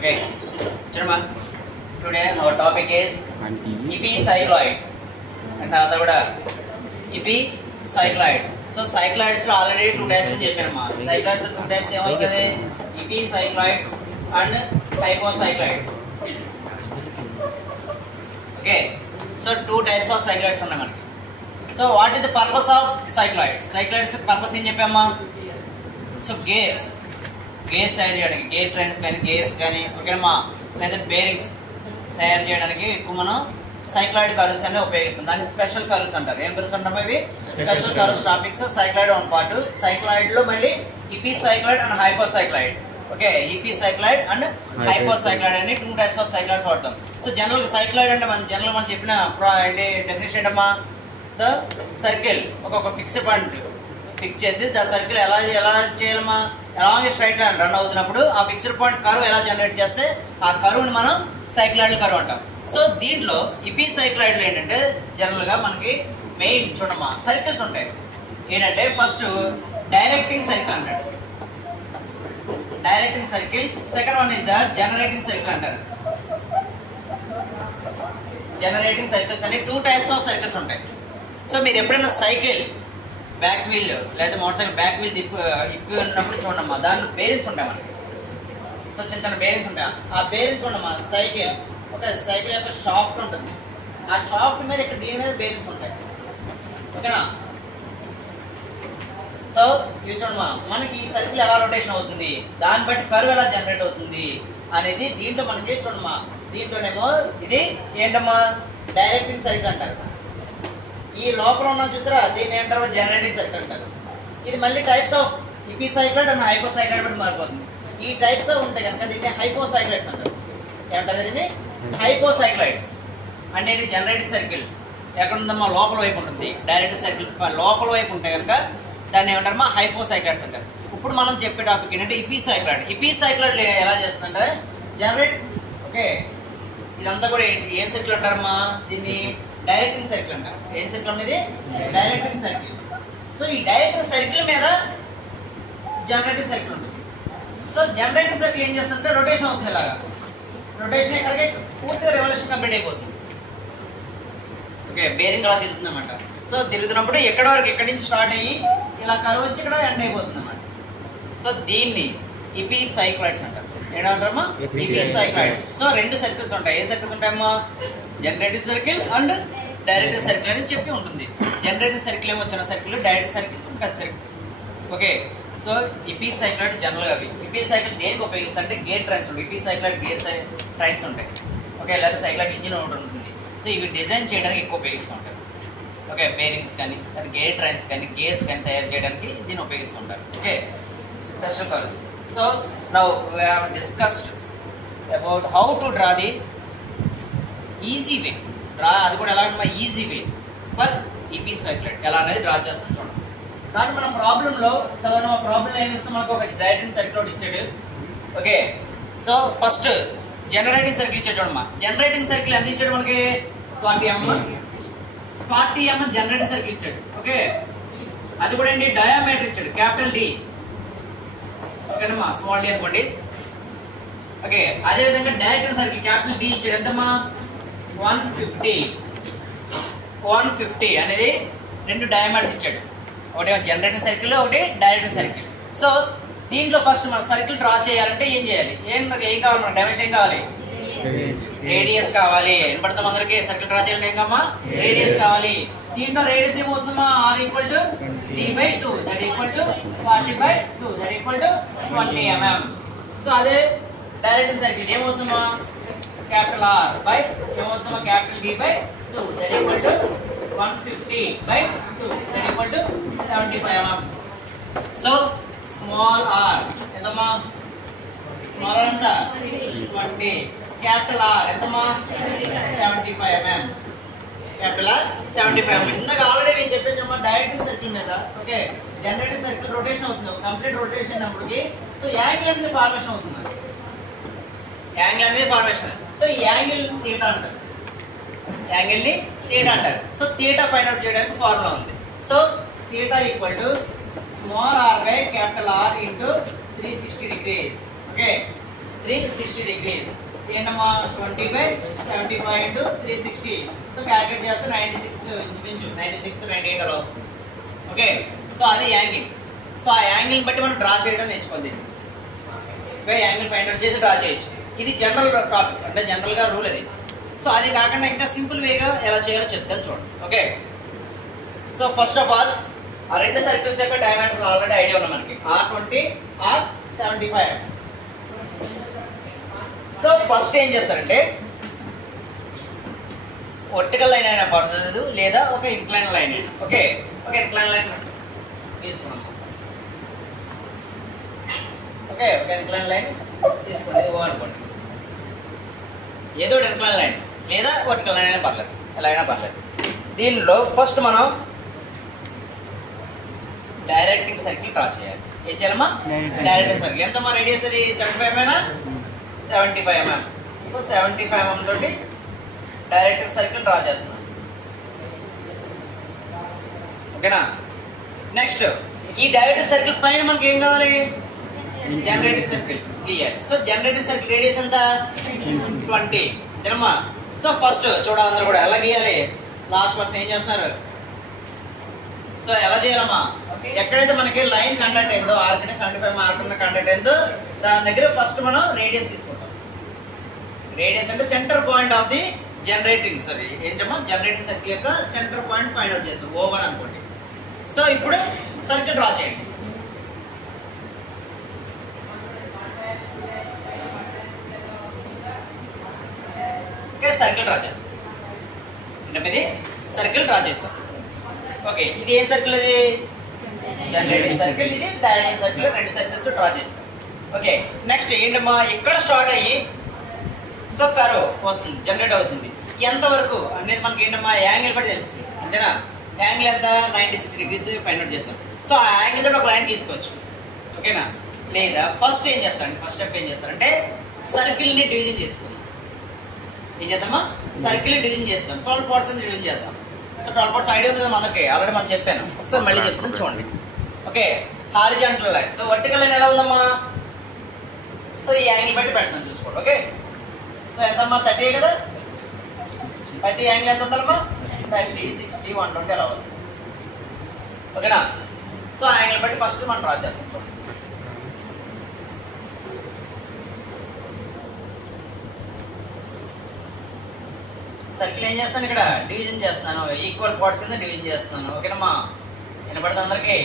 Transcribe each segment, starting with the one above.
Okay, Chirma, today our topic is epicycloid. And epicycloid. So cycloids are already two types in Japan. Cycloids are two types. Epicycloids and hypocycloids. Okay, so two types of cycloids are there. So what is the purpose of cycloids? Cycloids purpose in Japan. So gears తయారు చేయడానికి gear trains కానీ gears కానీ ఓకేనమ్మా లేదా bearings తయారు చేయడానికి ఎక్కువ మనం సైక్లాయిడ్ కర్వ్స్ అనేది ఉపయోగిస్తాం. దాన్ని స్పెషల్ కర్వ్స్ అంటారు. ఏం కర్వ్స్ అంటారు? ఇవి special curves topics. Cycloid one part. Cycloid లో మళ్ళీ epicycloid and hypocycloid. Okay, epicycloid and hypocycloid అని టూ టైప్స్ ఆఫ్ సైక్లాయిడ్స్ వాడతాం. సో జనరల్ సైక్లాయిడ్ అంటే మనం చెప్పిన డెఫినేషన్ ఏంటమ్మా? ద సర్కిల్ ఒక ఫిక్స్డ్ పాయింట్ ఫిక్స్ చేసి ద సర్కిల్ ఎలా చేయాలమ్మా? అలాగే స్ట్రైట్ లైన్ రన్ అవుతున్నప్పుడు ఆ ఫిక్స్డ్ పాయింట్ కర్వ్ ఎలా జనరేట్ చేస్తే ఆ కర్వ్ని మనం సైక్లాయిడ్ కర్వ్ అంటాం. సో దీంట్లో ఇపిసైక్లాయిడ్లు ఏంటంటే జనరల్గా మనకి మెయిన్ చూడమ్మా సర్కిల్స్ ఉంటాయి. ఏంటంటే ఫస్ట్ డైరెక్టింగ్ సర్కిల్ అంటాడు. Directing circle. Second one is the generating circle అంటారు. జనరేటింగ్ సర్కిల్స్ అనే టూ టైప్స్ ఆఫ్ సర్కిల్స్ ఉంటాయి. సో మీరు ఎప్పుడైనా సైకిల్ బ్యాక్ వీల్ లేదా మోటార్ సైకిల్ బ్యాక్ వీల్ ఇప్పి ఉన్నప్పుడు చూడమ్మా దాంట్లో బేరింగ్స్ ఉంటాయి మనకి. సో చిన్న చిన్న బేరింగ్స్ ఉంటాయి. ఆ బేరింగ్స్ చూడమ్మా సైకిల్ ఒక సైకిల్ యొక్క షాఫ్ట్ ఉంటుంది. ఆ షాఫ్ట్ మీద ఇక్కడ దీని మీద బేరింగ్స్ ఉంటాయి. ఓకేనా? సో ఇది చూడమ్మా మనకి ఈ సర్కిల్ ఎలా రొటేషన్ అవుతుంది, దాన్ని బట్టి కర్వ్ ఎలా జనరేట్ అవుతుంది అనేది దీంట్లో మనకి చూడమ్మా. దీంట్లోనేమో ఇది ఏంటమ్మా డైరెక్టింగ్ సర్కిల్ అంటారు. ఈ లోపల ఉన్న చూసారా దీన్ని ఏంటారు? జనరేటింగ్ సర్కిల్ అంటారు. ఇది మళ్ళీ టైప్స్ ఆఫ్ ఇపిసైక్లాయిడ్ అండ్ హైపోసైక్లాయిడ్ బట్టి మారిపోతుంది. ఈ టైప్స్ ఉంటే కనుక దీన్ని హైపోసైక్లాయిడ్స్ అంటారు. ఏమంటారు? దీన్ని హైపోసైక్లాయిడ్స్ అంటే ఇది జనరేటింగ్ సర్కిల్ ఎక్కడ ఉందమ్మా? లోపల వైపు ఉంటుంది. డైరెక్ట్ సర్కిల్ లోపల వైపు ఉంటే కనుక దాన్ని ఏమంటారమ్మా? హైపోసైక్లాయిడ్స్ అంటారు. ఇప్పుడు మనం చెప్పే టాపిక్ ఏంటంటే ఇపిసైక్లాయిడ్. ఇపిసైక్లాయిడ్ ఎలా చేస్తుందంటే జనరేట్. ఓకే, ఇదంతా కూడా ఏ సర్కిల్ అంటారమ్మా? దీన్ని డైరెక్టింగ్ సర్కిల్ అంటారు. ఏం సర్కిల్ అనేది? Directing circle. సో ఈ డైరెక్టింగ్ సర్కిల్ మీద జనరేటింగ్ సర్కిల్ ఉంటుంది. సో జనరేటింగ్ సర్కిల్ ఏం చేస్తుందంటే రొటేషన్ అవుతుంది. ఇలాగా రొటేషన్ ఎక్కడికి పూర్తిగా రెవల్యూషన్ కంప్లీట్ అయిపోతుంది. ఓకే, బేరింగ్ అలా తిరుగుతుంది అన్నమాట. సో తిరుగుతున్నప్పుడు ఎక్కడ వరకు ఎక్కడి నుంచి స్టార్ట్ అయ్యి ఇలా కర్వ్ వచ్చి ఇక్కడ ఎండ్ అయిపోతుంది అన్నమాట. సో దీన్ని ఇపిసైక్లాయిడ్స్ అంటారు. ఏంటంటారమ్మా? ఇపిసైక్లాయిడ్స్. సో రెండు సర్కిల్స్ ఉంటాయి. ఏ సర్కిల్స్ ఉంటాయమ్మా? Generating circle and directing circle అని చెప్పి ఉంటుంది. జనరేటింగ్ సర్కిల్ ఏమో చిన్న సర్కిల్, డైరెక్ట్ సర్కిల్ పెద్ద సర్కిల్. ఓకే, సో ఇపిసైక్లాయిడ్ జనరల్గా అవి ఇపిసైకిల్ దేనికి ఉపయోగిస్తారు అంటే గేర్ ట్రైన్స్ ఉంటాయి. ఇపిసైక్లాయిడ్ గేర్ ట్రైన్స్ ఉంటాయి. ఓకే, లేదా సైక్లాయిడ్ ఇంజిన్ ఒకటి ఉంటుంది. సో ఇవి డిజైన్ చేయడానికి ఎక్కువ ఉపయోగిస్తూ ఉంటారు. ఓకే, బేరింగ్స్ కానీ లేదా గేర్ ట్రైన్స్ కానీ గేర్స్ కానీ తయారు చేయడానికి దీన్ని ఉపయోగిస్తుంటారు. Okay, special curves. So now we have discussed about how to draw the easy way. Draw అది కూడా ఎలా అంటే ఈజీ వే ఫర్ ఇపిసైక్లాయిడ్ ఎలా అనేది డ్రా చేస్తాం చూడండి. దాన్ని మనం ప్రాబ్లంలో చదవడం. ఆ ప్రాబ్లం ఏమి ఇస్తాం? మనకు ఒక డైరెక్టింగ్ సర్కిల్ ఇచ్చాడు. Okay, so first generating circle ఇచ్చాడు చూడమ్మా. జనరేటింగ్ సర్కిల్ ఎంత ఇచ్చాడు మనకి? 40 mm. 40 mm జనరేటింగ్ సర్కిల్ ఇచ్చాడు. ఓకే, అది కూడా ఏంటి? డయామీటర్ ఇచ్చాడు క్యాపిటల్ డి. ఓకేనమ్మా, స్మాల్ డి అనుకోండి. ఓకే, అదేవిధంగా డైరెక్టింగ్ సర్కిల్ క్యాపిటల్ డి ఇచ్చాడు. ఎంతమ్మా? 150 అనేది రెండు డయామీటర్స్ ఇచ్చాడు. ఒకటి జనరేటింగ్ సర్కిల్, ఒకటి డైరెక్టింగ్ సర్కిల్. సో దీంట్లో ఫస్ట్ మనం సర్కిల్ డ్రా చేయాలంటే ఏం చేయాలి? ఏం కావాలి? మన డైమెన్షన్ ఏం కావాలి? రేడియస్ కావాలి. వినపడతాం అందరికి. సర్కిల్ డ్రా చేయాలంటే ఏం కామ్మా? రేడియస్ కావాలి. దీంట్లో రేడియస్ ఏమవుతుందమ్మా? R = D/2 that equal to 40/2 that equal to 20 mm. So అదే డైరెక్టింగ్ సర్కిల్ ఏమవుతుందమ్మా? క్యాపిటల్ R బై ఏమవుతుందమ్మా? Capital D/2 that equal to 150/2 that equal to 75 mm. So small r ఎంతమ్మా? Small r ఎంత? 20. Capital R ఎంతమ్మా? 75 mm. Capital R 75 mm. ఇందాక already నేను చెప్పాను directing circle మీద. ఓకే, జనరేటింగ్ సర్కిల్ రొటేషన్ అవుతుంది. కంప్లీట్ రొటేషన్ అయినప్పటికి సో యాంగిల్ అనేది ఫార్మేషన్ అవుతుంది. యాంగిల్ అనేది ఫార్మేషన్. సో ఈ యాంగిల్ థీటా అంటారు. యాంగిల్ ని థీటా అంటారు. సో థీటా ఫైండ్ అవుట్ చేయడానికి ఫార్ములా ఉంది. So theta equal to small r by capital R into 360 degrees. Okay, 360 degrees. ఏంటమ్మా 20/75 into 360. సో క్యాలిక్యులేట్ చేస్తే 96 ఇంచుమించు 96 98 అలా వస్తుంది. ఓకే, సో అది యాంగిల్. సో ఆ యాంగిల్ బట్టి మనం డ్రా చేయడం నేర్చుకోండి. యాంగిల్ ఫైండ్ అవుట్ చేసి డ్రా చేయొచ్చు. ఇది జనరల్ టాపిక్, అంటే జనరల్ గా రూల్ అది. సో అది కాకుండా ఇంకా సింపుల్ వేగా ఎలా చేయాలో చెప్తాను చూడండి. Okay, so first of all ఆ రెండు సర్కిల్స్ యొక్క డయామీటర్స్ ఆల్రెడీ ఐడియా ఉంది మనకి, R20 R75. సో ఫస్ట్ ఏం చేస్తారంటే వర్టికల్ లైన్ అయినా పర్వాలేదు, లేదా ఒక ఇంక్లైన్ లైన్ అయినా. ఓకే, ఒక ఇంక్లైన్ లైన్ తీసుకున్నాం. ఓకే, ఒక ఇంక్లైన్ లైన్ తీసుకోండి. ఓ అనుకోండి, ఏదో ఇంక్లైన్ లైన్ లేదా వర్టికల్ లైన్ అయినా పర్లేదు, ఎలా అయినా పర్లేదు. దీనిలో ఫస్ట్ మనం డైరెక్టింగ్ సర్కిల్ డ్రా చేయాలి. ఏం చేయాలమ్మా? Directing circle. ఎంతమ్మా రేడియస్ అది? 75 mm. 75 mm. సో 75 mm తోటి డైరెక్టింగ్ సర్కిల్ డ్రా చేస్తున్నాం. ఓకేనా? నెక్స్ట్ ఈ డైరెక్టింగ్ సర్కిల్ పైన మనకి ఏం కావాలి? జనరేటింగ్ సర్కిల్ గీయాలి. సో జనరేటింగ్ సర్కిల్ రేడియస్ ఎంత? 20. తినమ్మా. సో ఫస్ట్ చూడాలి అందరూ కూడా ఎలా గీయాలి. లాస్ట్ పర్సన్ ఏం చేస్తున్నారు? సో ఎలా చేయాలమ్మా? ఎక్కడైతే మనకి లైన్ కండక్ట్ అయిందో, ఆర్కిని 75 మార్క్ ఉన్న కండక్ట్ అయిందో దాని దగ్గర ఫస్ట్ మనం రేడియస్ తీసుకుంటాం. రేడియస్ అంటే centre point of the generating, sorry ఏంటమ్మా, జనరేటింగ్ సర్కిల్ యొక్క సెంటర్ పాయింట్ ఫైండ్ అవుట్ చేస్తాం. O1 అనుకోండి. సో ఇప్పుడు సర్కిల్ డ్రా చేయండి. ఓకే, సర్కిల్ డ్రా చేస్తాం. అంటే ఇది సర్కిల్ డ్రా చేస్తాం. ఓకే, ఇది ఏ సర్కిల్? అది జనరేటింగ్ సర్కిల్, ఇది డైరెక్టింగ్ సర్కిల్. రెండు సర్కిల్స్ డ్రా చేస్తాం. ఓకే, నెక్స్ట్ ఏంటమ్మా, ఇక్కడ స్టార్ట్ అయ్యి సో కర్వ్ వస్తుంది, జనరేట్ అవుతుంది. ఎంత వరకు అనేది మనకి ఏంటమ్మా యాంగిల్ బట్టి తెలుస్తుంది. అంతేనా? యాంగిల్ ఎంత? 96 degrees ఫైండ్ అవుట్ చేస్తాం. సో ఆ యాంగిల్ తోటి ఒక లైన్ తీసుకోవచ్చు. ఓకేనా? లేదా ఫస్ట్ ఏం చేస్తారంటే, ఫస్ట్ స్టెప్ ఏం చేస్తారంటే సర్కిల్ని డివిజన్ చేసుకుందాం. ఏం చేద్దామా? సర్కిల్ని డివిజన్ చేస్తాం. 12 parts డివిజన్ చేద్దాం. సో 12 parts ఐడియా ఉంది కదా మనకి, ఆల్రెడీ మనం చెప్పాను. ఒకసారి మళ్ళీ చెప్తాను చూడండి. Okay, horizontal line. So vertical line ఎలా ఉందమ్మా? సో ఈ యాంగిల్ బట్టి పెడతాను చూసుకోండి. ఓకే, సో ఎంతమ్మా? 30 కదా. ప్రతి యాంగిల్ ఎంత ఉండాలమ్మా? 30, 60, 120 అలా వస్తుంది. ఓకేనా? సో ఆ యాంగిల్ బట్టి ఫస్ట్ మనం డ్రా చేస్తాం చూడండి. సర్కిల్ ఏం చేస్తాను? ఇక్కడ డివిజన్ చేస్తున్నాను, ఈక్వల్ పార్ట్స్ కింద డివిజన్ చేస్తున్నాను. ఓకేనమ్మా? వినపడుతుంది అందరికి?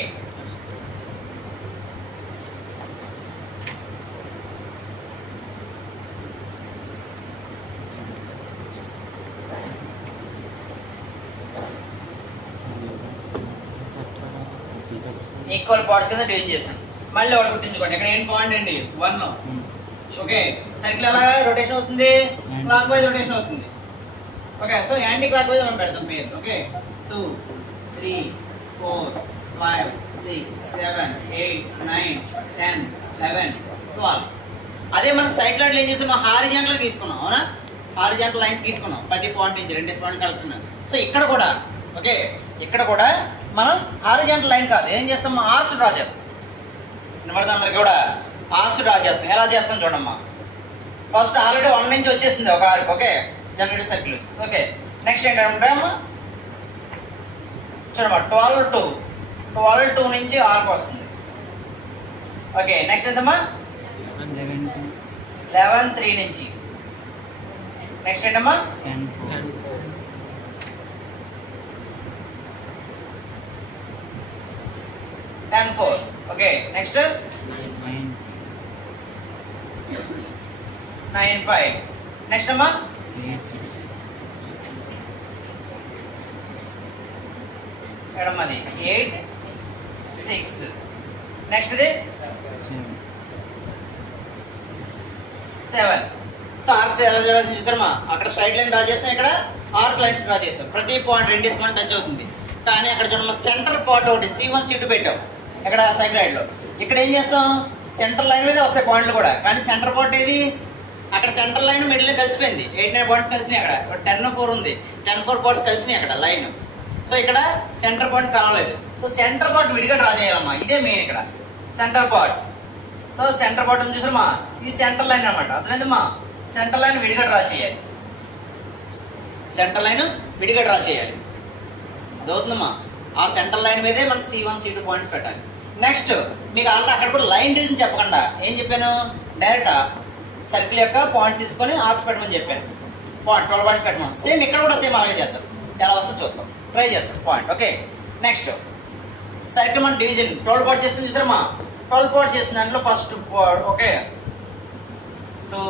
ఈక్వల్ పార్ట్స్ కింద డివిజన్ చేస్తాను. మళ్ళీ ఒకటి గుర్తించుకోండి, ఇక్కడ ఏం పాయింట్ అండి? 1. ఓకే, సర్కిల్ ఎలా రొటేషన్ అవుతుంది? క్లాక్ వైజ్ రొటేషన్ అవుతుంది. Okay, so anti clock wise మనం పెడతాం పేరు. ఓకే, 2, 3, 4, 5, 6, 7, 8, 9, 10, 11, 12. అదే మనం సైక్లాయిడ్ ఏం చేస్తాం? హారిజాంటల్ తీసుకున్నాం. అవునా? హారిజాంటల్ లైన్స్ తీసుకున్నాం. ప్రతి పాయింట్ నుంచి 2 పాయింట్ కలుపుతున్నాం. సో ఇక్కడ కూడా ఓకే, ఇక్కడ కూడా మనం హారిజాంటల్ లైన్ కాదు, ఏం చేస్తాం? ఆర్చ్ డ్రా చేస్తాం. వినపడుతుంది అందరికి కూడా? ఆర్చ్ డ్రా చేస్తాం. ఎలా చేస్తాం చూడమ్మా. ఫస్ట్ ఆల్రెడీ 1 నుంచి వచ్చేసింది ఒక arc. Okay, generating circle. Okay, next ఏంటంటే అమ్మా చూడమ్మా 12 నుంచి ఆర్క్ వస్తుంది. ఓకే, నెక్స్ట్ ఎంతమ్మా? 11, 3 నుంచి. నెక్స్ట్ ఏంటమ్మా? 10, 4. Okay, next 9, 5. నెక్స్ట్ అమ్మా 8, 6. నెక్స్ట్ ఇది 7. సో ఆర్క్స్ ఎలా చూసారమ్మా? అక్కడ స్ట్రైట్ లైన్ డ్రా చేస్తాం, ఇక్కడ ఆర్క్ లైన్స్ డ్రా చేస్తాం. ప్రతి పాయింట్ 2 పాయింట్ టచ్ అవుతుంది. కానీ అక్కడ చూడమ్మా సెంటర్ పాయింట్ ఒకటి C1, C2 పెట్టాం. ఇక్కడ సైక్లాయిడ్ లో ఇక్కడ ఏం చేస్తాం? సెంటర్ లైన్ మీద వస్తాయి పాయింట్లు కూడా, కానీ సెంటర్ పాయింట్ ఏది? అక్కడ సెంటర్ లైన్ మిడిల్ కలిసిపోయింది. 8, 9 పాయింట్స్ కలిసినాయి. అక్కడ 10, 4 ఉంది. 10, 4 పాయింట్స్ కలిసినాయి అక్కడ లైన్. సో ఇక్కడ సెంటర్ పాయింట్ కావలేదు. సో సెంటర్ పాయింట్ విడిగా డ్రా చేయాలమ్మా. ఇదే మెయిన్ ఇక్కడ centre point. So centre part ఉంది చూసారమ్మా, ఇది సెంటర్ లైన్ అనమాట. అర్థమైందమ్మా? సెంటర్ లైన్ విడిగా డ్రా చేయాలి. సెంటర్ లైన్ విడిగా డ్రా చేయాలి. అదవుతుందమ్మా. ఆ సెంటర్ లైన్ మీదే మనకి C1 C2 పాయింట్స్ పెట్టాలి. నెక్స్ట్ మీకు ఆల్రెడీ అక్కడ కూడా లైన్ డివిజన్ చెప్పకుండా ఏం చెప్పాను, డైరెక్ట్ సర్కిల్ యొక్క పాయింట్ తీసుకొని ఆర్క్స్ పెట్టమని చెప్పాను. పాయింట్ 12 పాయింట్స్ పెట్టమని. సేమ్ ఇక్కడ కూడా సేమ్ అలాగే చేద్దాం. ఎలా వస్తుందో చూద్దాం, ట్రై చేద్దాం పాయింట్. ఓకే, నెక్స్ట్ సర్కిల్ మన డివిజన్ 12 పార్ట్ చేస్తుంది చూసారమ్మా. 12 పార్ట్ చేసిన దాంట్లో ఫస్ట్ పార్ట్ ఓకే 2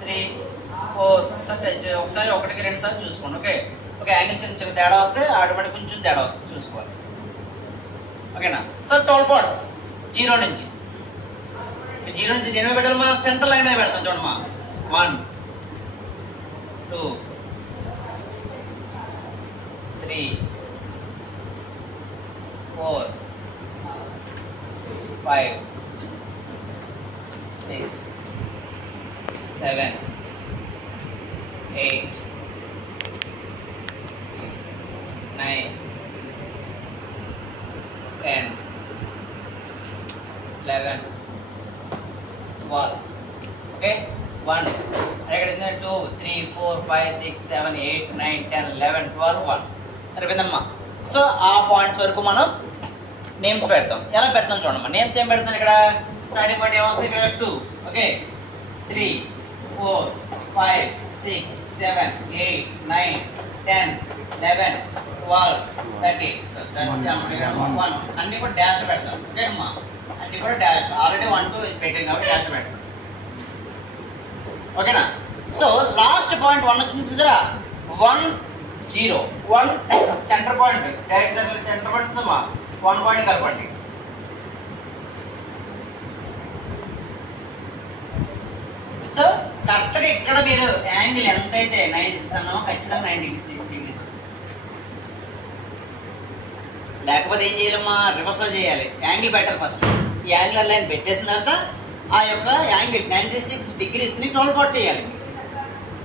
3 4 ఒకసారి 1కి 2 సార్లు చూసుకోండి. ఓకే ఓకే, యాంగిల్ చిన్న చిన్న తేడా వస్తే ఆటోమేటిక్ కొంచెం తేడా వస్తుంది, చూసుకోవాలి. ఓకేనా? సో 12 పార్ట్స్ 0 నుంచి దేని పెట్టాలి? మా సెంటర్ లైన్ మీద పెడతాం చూడమ్మా. 1 2 3 4 5 6 7 8 9 10 11 12. ఓకే 1 ఇక్కడ 2 3 4 5 6 7 8 9 10 11 12 1. సరిపోయిందమ్మా. సో ఆ పాయింట్స్ వరకు మనం నేమ్స్ పెడతాం. ఎలా పెడతాం చూడమ్మా. నేమ్స్ ఏం పెడతాం ఇక్కడ? స్టార్టింగ్ పాయింట్ ఏమొస్తుంది ఇక్కడ 2. ఓకే 3 4 5 6 7 8 9 10 11 12 13. సో 1 అన్ని కూడా డాష్ పెడతాం. ఓకే అమ్మా, అన్ని కూడా డాష్. ఆల్రెడీ 1 2 పెట్టాం కాబట్టి డాష్ పెడతాం. ఓకేనా? సో లాస్ట్ పాయింట్ 1 వచ్చింది చూసారా, 1 0 1 centre point, direct circle centre point ఉందమ్మా. 1 పాయింట్ కలపండి. సో కరెక్ట్గా ఇక్కడ మీరు యాంగిల్ ఎంతైతే 96 అన్నామో ఖచ్చితంగా 90 డిగ్రీస్ వస్తుంది. లేకపోతే ఏం చేయాలమ్మా, రివర్స్ లో చేయాలి. యాంగిల్ పెట్టాలి. ఫస్ట్ ఈ యాంగిల్ లైన్ పెట్టేసిన తర్వాత ఆ యొక్క యాంగిల్ 96 డిగ్రీస్ ని 12 పార్ట్ చేయాలి.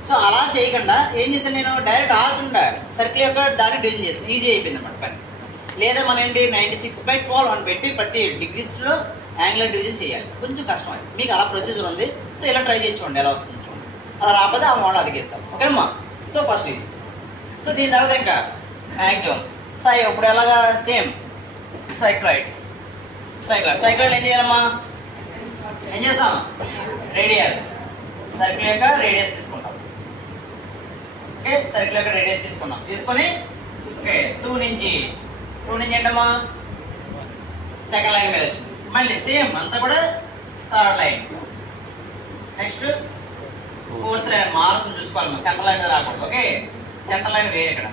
సో అలా చేయకుండా ఏం చేస్తాను నేను, డైరెక్ట్ ఆర్కుండా సర్కిల్ యొక్క దాన్ని డివిజన్ చేస్తాను. ఈజీ అయిపోయింది అన్నమాట పని. లేదా మన ఏంటి 96/12 అని పెట్టి ప్రతి డిగ్రీస్ లో యాంగిల్ డివిజన్ చేయాలి. కొంచెం కష్టం అది, మీకు అలా ప్రొసీజర్ ఉంది. సో ఇలా ట్రై చేసి చూడండి ఎలా వస్తుంది చూడండి. అలా రాకపోతే ఆ మోడల్ అదిగేస్తాం. ఓకేమ్మా? సో ఫస్ట్ ఇది. సో దీని తర్వాత ఇంకా మ్యాక్సిమం ఇప్పుడు ఎలాగా సేమ్ సైక్లాయిడ్ ఏం చేయాలమ్మా, ఏం చేస్తాం, రేడియస్ సర్కిల్ యొక్క రేడియస్ తీసుకుంటాం. ఓకే సర్కిల్ యొక్క రేడియస్ తీసుకొని ఓకే 2 నుంచి ఏంటమ్మా సెకండ్ లైన్ మీద వచ్చింది. మళ్ళీ సేమ్ అంతా కూడా third line. Next 4th line మారుతుంది చూసుకోవాలి, సెంటర్ లైన్ మీద రాకూడదు. ఓకే సెంటర్ లైన్ వేరే ఇక్కడ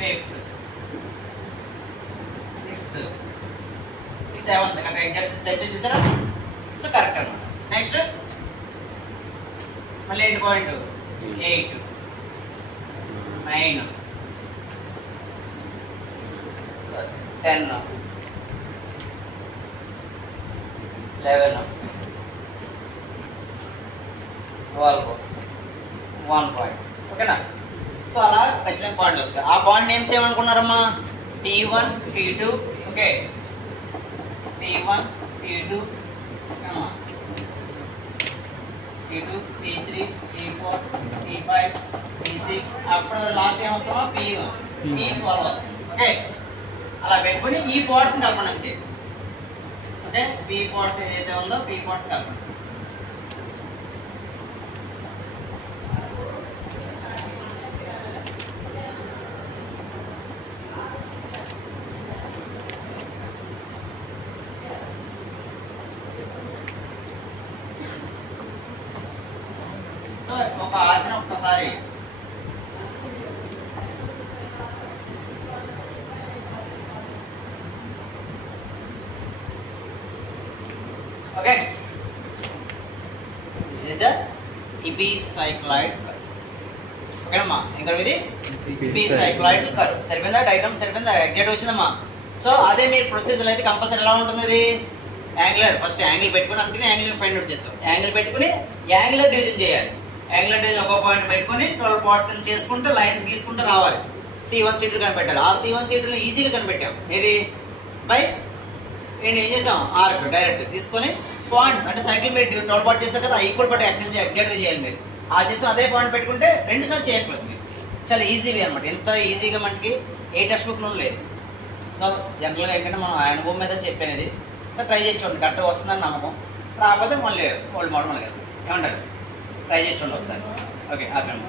5th 6th 7th టచ్ చూసారా. సో కరెక్ట్ అనమాట. నెక్స్ట్ మళ్ళీ 8 పాయింట్ 8 9 10 11 12 1 పాయింట్. ఓకేనా? సో అలా ఖచ్చితంగా పాయింట్స్ వస్తాయి. ఆ point names ఏమనుకున్నారమ్మా, P1 P2 okay P1 P2 P2 P3 P4 P5 P6 అప్పుడు లాస్ట్ ఏం వస్తుందో P1 P12 వస్తుంది. ఓకే అలా పెట్టుకుని ఈ పార్ట్స్ కలపండి అంతే. ఓకే P పార్ట్స్ ఏదైతే ఉందో P పార్ట్స్ కలపండి. సో ఒక ఆర్క్ని ఒక్కసారి okay this is the ఎపిసైక్లాయిడ్ curve. ఓకేనమ్మా, ఇంకా ఇది ఎపిసైక్లాయిడ్ కర్వ్. సరిపోయిందా? డయాగ్రామ్ సరిపోయిందా? ఎగ్జాక్ట్ వచ్చిందమ్మా. సో అదే మీరు ప్రొసీజర్ అయితే కంపల్సరీ ఎలా ఉంటుంది, ఇది యాంగులర్ ఫస్ట్ యాంగిల్ పెట్టుకుని అందుకని యాంగిల్ ఫైండ్ అవుట్ చేస్తాం. యాంగిల్ పెట్టుకుని యాంగులర్ డివిజన్ చేయాలి. యాంగులర్ డివిజన్ ఒక పాయింట్ పెట్టుకుని 12 పార్ట్స్ చేసుకుంటూ లైన్స్ గీసుకుంటూ రావాలి. C1 C2 కనిపెట్టాలి. ఆ C1 C2 ఈజీగా కనిపెట్టాం. ఏంటి బై ఏం చేసాం ఆర్క్ డైరెక్ట్ తీసుకొని పాయింట్స్ అంటే సైకిల్ మీరు 12 పార్ట్ చేశారు కదా, ఈక్వల్ పార్ట్ ఎగ్జాక్ట్గా చేయాలి మీరు. ఆ చేసాం అదే పాయింట్ పెట్టుకుంటే 2 సార్లు చేయకూడదు మీరు. చాలా ఈజీగా అనమాట. ఎంత ఈజీగా మనకి ఏ టెక్స్ట్ బుక్లో లేదు. సో జనరల్గా ఏంటంటే మనం అనుభవం మీద చెప్పేది. సో ట్రై చేసి చూడండి, కరెక్ట్గా వస్తుందని నమ్మకం. రాకపోతే మళ్ళీ ఓల్డ్ మోడల్ మనకి ఏమంటారు, ట్రై చేసి చూడండి ఒకసారి. ఓకే, ఆపండి.